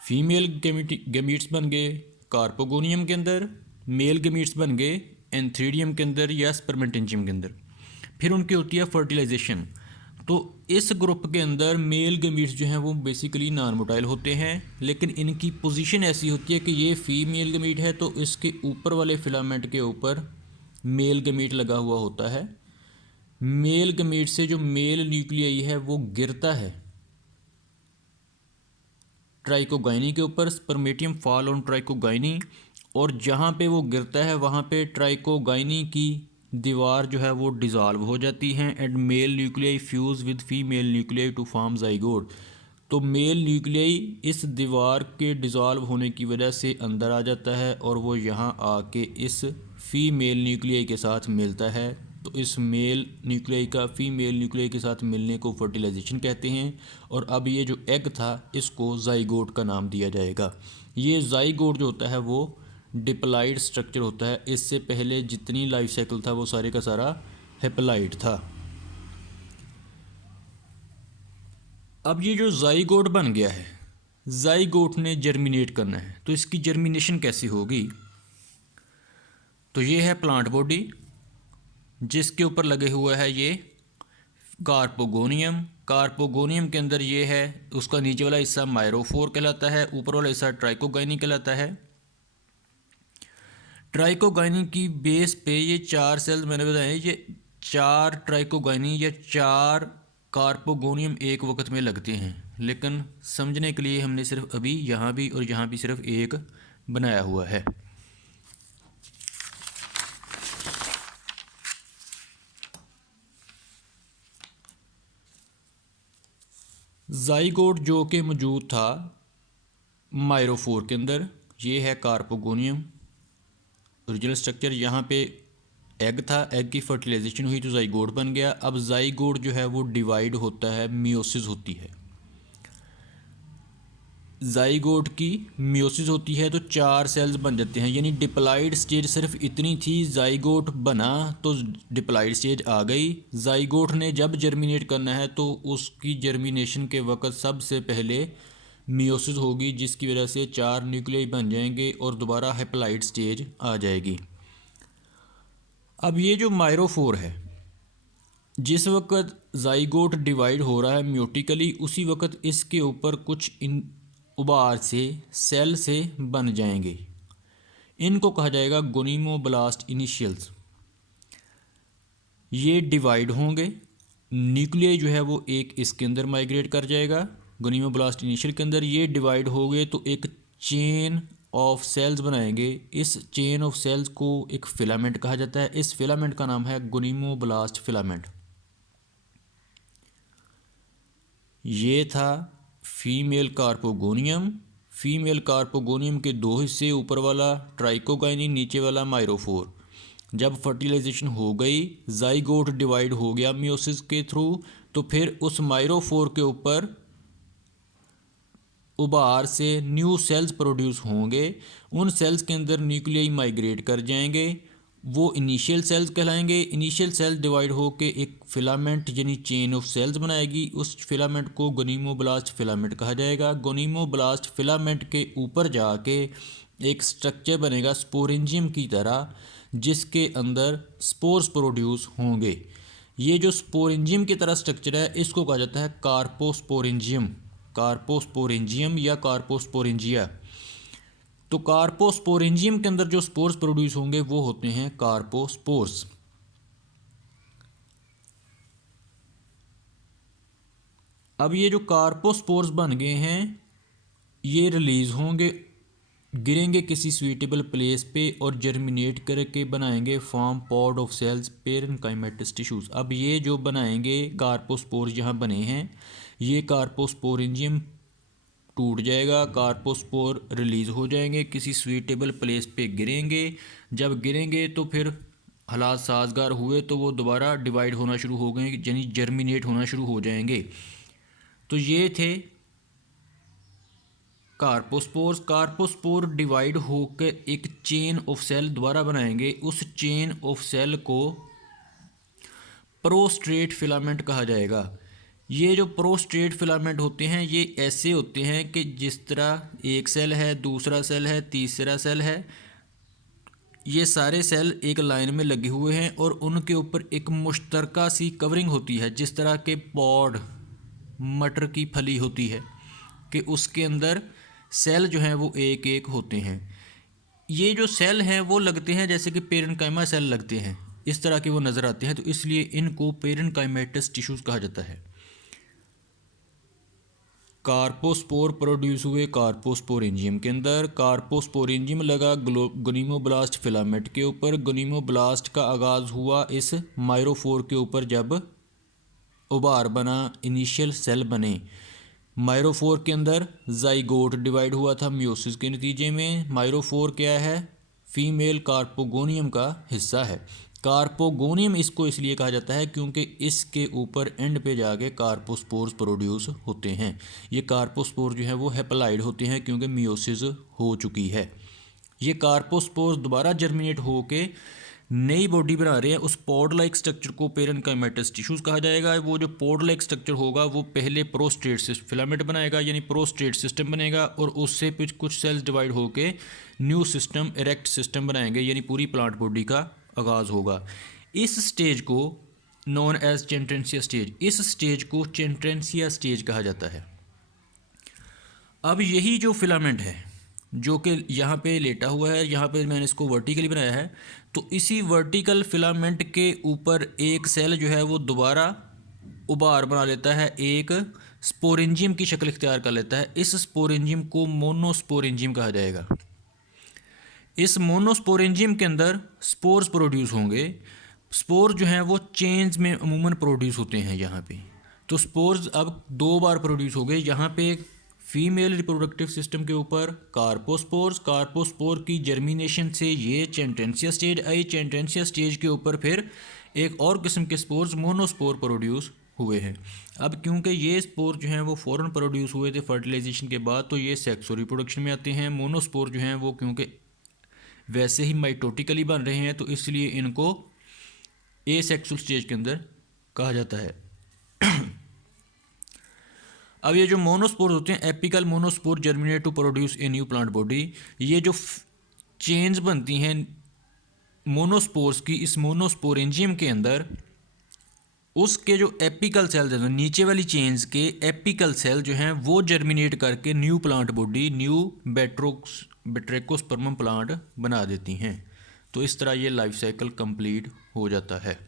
Female gametes बन गए carpogonium के अंदर, मेल गैमीट्स बन गए एंथ्रीडियम के अंदर या स्पर्मेंटेंशियम के अंदर। फिर उनकी होती है फर्टिलाइजेशन। तो इस ग्रुप के अंदर मेल गैमीट्स जो हैं वो बेसिकली नॉन मोटाइल होते हैं, लेकिन इनकी पोजीशन ऐसी होती है कि ये फीमेल गैमीट है तो इसके ऊपर वाले फिलामेंट के ऊपर मेल गैमीट लगा हुआ होता है। मेल गैमीट से जो मेल न्यूक्लियाई है वो गिरता है ट्राइकोगाइनी के ऊपर, स्पर्मेटियम फॉल ऑन ट्राइकोगाइनी, और जहाँ पे वो गिरता है वहाँ पे ट्राइकोगाइनी की दीवार जो है वो डिज़ोल्व हो जाती हैं and male nuclei fuse with female nuclei to form zygote. तो मेल न्यूक्लियाई इस दीवार के डिज़ोल्व होने की वजह से अंदर आ जाता है और वो यहाँ आके इस फीमेल न्यूक्लियाई के साथ मिलता है। तो इस मेल न्यूक्लियाई का फीमेल न्यूक्लियाई के साथ मिलने को फर्टिलाइजेशन कहते हैं। और अब ये जो एग था इसको जाइगोट का नाम दिया जाएगा। ये जाइगोट जो होता है वो डिप्लॉइड स्ट्रक्चर होता है। इससे पहले जितनी लाइफ साइकिल था वो सारे का सारा हेप्लॉइड था। अब ये जो जाइगोट बन गया है, जाइगोट ने जर्मिनेट करना है, तो इसकी जर्मिनेशन कैसे होगी? तो ये है प्लांट बॉडी जिसके ऊपर लगे हुआ है ये कार्पोगोनियम। कार्पोगोनियम के अंदर ये है, उसका नीचे वाला हिस्सा मायरोफोर कहलाता है, ऊपर वाला हिस्सा ट्राइकोगाइनी कहलाता है। ट्राइकोगाइनी की बेस पे ये 4 सेल्स मैंने बताए, ये 4 ट्राइकोगाइनी या 4 कार्पोगोनियम एक वक्त में लगते हैं, लेकिन समझने के लिए हमने सिर्फ अभी यहाँ भी और यहाँ भी सिर्फ एक बनाया हुआ है। जाइगोट जो कि मौजूद था मायरोफोर के अंदर, ये है कार्पोगोनियम ओरिजिनल स्ट्रक्चर। यहाँ पे एग था, एग की फर्टिलाइजेशन हुई तो जाइगोट बन गया। अब जाइगोट जो है वो डिवाइड होता है, मियोसिस होती है। जाइगोट की मियोसिस होती है तो 4 सेल्स बन जाते हैं, यानी डिप्लॉइड स्टेज सिर्फ इतनी थी, जाइगोट बना तो डिप्लॉइड स्टेज आ गई। जाइगोट ने जब जर्मिनेट करना है तो उसकी जर्मिनेशन के वक्त सबसे पहले मियोसिस होगी, जिसकी वजह से 4 न्यूक्लियाई बन जाएंगे और दोबारा हेप्लॉइड स्टेज आ जाएगी। अब ये जो मायरोफोर है, जिस वक्त जाइगोट डिवाइड हो रहा है म्यूटिकली, उसी वक्त इसके ऊपर कुछ उभार से सेल से बन जाएंगे। इनको कहा जाएगा गोनीमोब्लास्ट इनिशियल्स। ये डिवाइड होंगे, न्यूक्लियाई जो है वो एक इसके अंदर माइग्रेट कर जाएगा गोनीमोब्लास्ट इनिशियल के अंदर। ये डिवाइड हो गए तो एक चेन ऑफ सेल्स बनाएंगे। इस चेन ऑफ सेल्स को एक फिलामेंट कहा जाता है। इस फिलामेंट का नाम है गोनीमोब्लास्ट फिलामेंट। ये था फीमेल कार्पोगोनियम। फीमेल कार्पोगोनियम के 2 हिस्से, ऊपर वाला ट्राइकोगाइनी, नीचे वाला मायरोफोर। जब फर्टिलाइजेशन हो गई, जाइगोट डिवाइड हो गया मियोसिस के थ्रू, तो फिर उस मायरोफोर के ऊपर उभार से न्यू सेल्स प्रोड्यूस होंगे। उन सेल्स के अंदर न्यूक्लियाई माइग्रेट कर जाएंगे, वो इनिशियल सेल्स कहलाएंगे। इनिशियल सेल डिवाइड होकर एक फिलामेंट यानी चेन ऑफ सेल्स बनाएगी। उस फिलामेंट को गोनीमोब्लास्ट फिलामेंट कहा जाएगा। गोनीमोब्लास्ट फिलामेंट के ऊपर जाके एक स्ट्रक्चर बनेगा स्पोरेंजियम की तरह, जिसके अंदर स्पोर्स प्रोड्यूस होंगे। ये जो स्पोरेंजियम की तरह स्ट्रक्चर है इसको कहा जाता है कार्पोस्पोरेंजियम, कार्पोस्पोरेंजियम या कार्पोस्पोरेंजिया। तो कार्पोस्पोरेंजियम के अंदर जो स्पोर्स प्रोड्यूस होंगे वो होते हैं कार्पोस्पोर्स। अब ये जो कार्पोस्पोर्स बन गए हैं ये रिलीज होंगे, गिरेंगे किसी स्वीटेबल प्लेस पे और जर्मिनेट करके बनाएंगे form pod of cells parenchymatous tissues. अब ये जो बनाएंगे कार्पोस्पोर्स यहाँ बने हैं, ये कार्पोस्पोरेंजियम टूट जाएगा, कार्पोस्पोर रिलीज़ हो जाएंगे, किसी स्वीटेबल प्लेस पे गिरेंगे। जब गिरेंगे तो फिर हालात साजगार हुए तो वो दोबारा डिवाइड होना शुरू हो गए, यानी जर्मिनेट होना शुरू हो जाएंगे। तो ये थे कार्पोस्पोर्स। कार्पोस्पोर डिवाइड होकर एक चेन ऑफ सेल दोबारा बनाएंगे। उस चेन ऑफ सेल को प्रोस्ट्रेट फिलामेंट कहा जाएगा। ये जो प्रोस्टेट फिलामेंट होते हैं ये ऐसे होते हैं कि जिस तरह एक सेल है, दूसरा सेल है, तीसरा सेल है, ये सारे सेल एक लाइन में लगे हुए हैं और उनके ऊपर एक मुश्तरका सी कवरिंग होती है, जिस तरह के पॉड मटर की फली होती है कि उसके अंदर सेल जो हैं वो एक एक होते हैं। ये जो सेल हैं वो लगते हैं जैसे कि पेरेन्काइमा सेल लगते हैं, इस तरह के वो नज़र आते हैं, तो इसलिए इनको पेरेन्काइमेटस टिश्यूज़ कहा जाता है। कार्पोस्पोर प्रोड्यूस हुए कार्पोस्पोरेंजियम के अंदर। कार्पोस्पोरेंजियम लगा गोनीमोब्लास्ट फिलामेंट के ऊपर। गोनीमोब्लास्ट का आगाज़ हुआ इस माइरोफोर के ऊपर जब उभार बना, इनिशियल सेल बने। माइरोफोर के अंदर जाइगोट डिवाइड हुआ था मियोसिस के नतीजे में। माइरोफोर क्या है? फीमेल कार्पोगोनियम का हिस्सा है। कार्पोगोनियम इसको इसलिए कहा जाता है क्योंकि इसके ऊपर एंड पे जाके कार्पोस्पोर्स प्रोड्यूस होते हैं। ये कार्पोस्पोर जो है वो हेप्लाइड होते हैं क्योंकि मियोसिस हो चुकी है। ये कार्पोस्पोर्स दोबारा जर्मिनेट होके नई बॉडी बना रहे हैं। उस पॉड लाइक स्ट्रक्चर को पेरेन्काइमेटस टिश्यूज़ कहा जाएगा। वो जो पॉड लाइक स्ट्रक्चर होगा वो पहले प्रोस्टेट फिलामेंट बनाएगा, यानी प्रोस्टेट सिस्टम बनेगा, और उससे कुछ सेल्स डिवाइड होके न्यू सिस्टम, इरेक्ट सिस्टम बनाएंगे, यानी पूरी प्लांट बॉडी का आगाज़ होगा। इस स्टेज को नॉन एज चेंट्रेंसिया स्टेज, इस स्टेज को चेंट्रेंसिया स्टेज कहा जाता है। अब यही जो फिलामेंट है जो कि यहाँ पे लेटा हुआ है, यहाँ पे मैंने इसको वर्टिकली बनाया है, तो इसी वर्टिकल फिलामेंट के ऊपर एक सेल जो है वो दोबारा उभार बना लेता है, एक स्पोरेंजियम की शक्ल इख्तियार कर लेता है। इस स्पोरेंजियम को मोनोस्पोरेंजियम कहा जाएगा। इस मोनोस्पोरेंजियम के अंदर स्पोर्स प्रोड्यूस होंगे। स्पोर जो हैं वो चेन्स में अमूमन प्रोड्यूस होते हैं यहाँ पे। तो स्पोर्स अब दो बार प्रोड्यूस हो गए। यहाँ पे फीमेल रिप्रोडक्टिव सिस्टम के ऊपर कार्पोस्पोर्स, कार्पोस्पोर की जर्मिनेशन से ये चेंट्रेंसिया स्टेज आई। चेंट्रेंसिया स्टेज के ऊपर फिर एक और किस्म के स्पोर्स मोनोस्पोर प्रोड्यूस हुए हैं। अब क्योंकि ये स्पोर जो हैं वो फ़ौरन प्रोड्यूस हुए थे फर्टिलाइजेशन के बाद, तो ये सेक्सो रिप्रोडक्शन में आते हैं। मोनोस्पोर जो हैं वो क्योंकि वैसे ही माइटोटिकली बन रहे हैं, तो इसलिए इनको एसेक्सुअल स्टेज के अंदर कहा जाता है। अब ये जो मोनोस्पोर होते हैं, apical monospore germinate to produce a new plant body. ये जो चेन्स बनती हैं मोनोस्पोर्स की इस मोनोस्पोरेंजियम के अंदर, उसके जो एपिकल सेल्स हैं, नीचे वाली चेन्स के एपिकल सेल जो हैं वो जर्मिनेट करके new plant body, new batrachospermum plant बना देती हैं। तो इस तरह ये लाइफ साइकिल कंप्लीट हो जाता है।